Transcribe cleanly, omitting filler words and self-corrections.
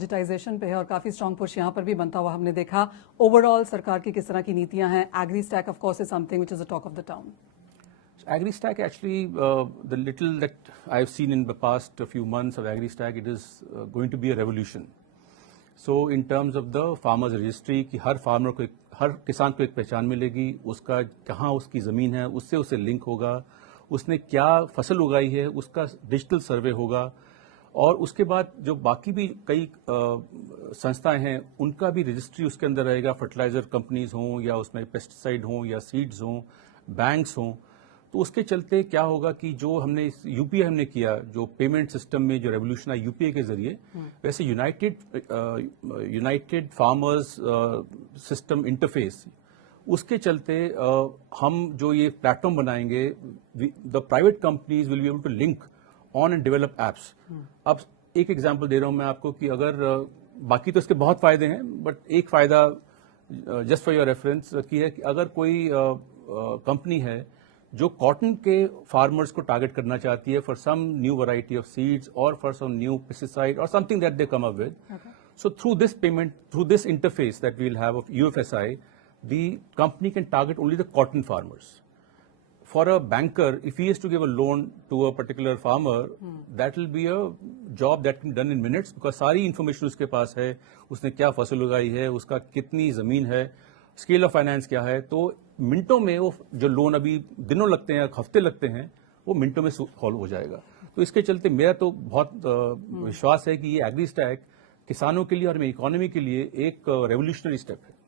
Digitisation पे है और काफी स्ट्रांग पुश यहाँ पर भी बनता हुआ हमने देखा। ओवरऑल सरकार की किस तरह की नीतियां हैं? Agri stack of course is something which is the talk of the town. AgriStack actually, the little that I've seen in the past few months of AgriStack, it is going to be a revolution. So in terms of the farmers registry, कि हर farmer को हर किसान को एक पहचान मिलेगी, उसका कहाँ उसकी ज़मीन है उससे उसे लिंक होगा, उसने क्या फसल उगाई है उसका डिजिटल सर्वे होगा, और उसके बाद जो बाकी भी कई संस्थाएं हैं उनका भी रजिस्ट्री उसके अंदर रहेगा। फर्टिलाइजर कंपनीज हों या उसमें पेस्टिसाइड हों या सीड्स हों, बैंक्स हों। तो उसके चलते क्या होगा कि जो हमने यूपीआई हमने किया, जो पेमेंट सिस्टम में जो रेवोल्यूशन आई यूपीआई के जरिए, वैसे यूनाइटेड फार्मर्स सिस्टम इंटरफेस, उसके चलते हम जो ये प्लेटफॉर्म बनाएंगे, the private companies will be able to link on and develop apps. अब एक एग्जांपल दे रहा हूं मैं आपको कि अगर बाकी तो इसके बहुत फायदे हैं, बट एक फायदा जस्ट फॉर योर रेफरेंस की है कि अगर कोई कंपनी है जो कॉटन के फार्मर्स को टारगेट करना चाहती है for some new variety of seeds और फॉर सम न्यू पेस्टिसाइड और something that they come up with, so through this payment, through this interface that we will have of UFSI, the company can target only the cotton farmers. For a banker, if he is to give a loan to a particular farmer, that will be a job that can be done in minutes, because सारी information उसके पास है, उसने क्या फसल उगाई है, उसका कितनी जमीन है, स्केल ऑफ फाइनेंस क्या है, तो मिनटों में वो जो लोन अभी दिनों लगते हैं, हफ्ते लगते हैं, वो मिनटों में सॉल्व हो जाएगा। तो इसके चलते मेरा तो बहुत विश्वास है कि ये एग्री स्टैक किसानों के लिए और इकोनॉमी के लिए एक रेवोल्यूशनरी स्टेप है।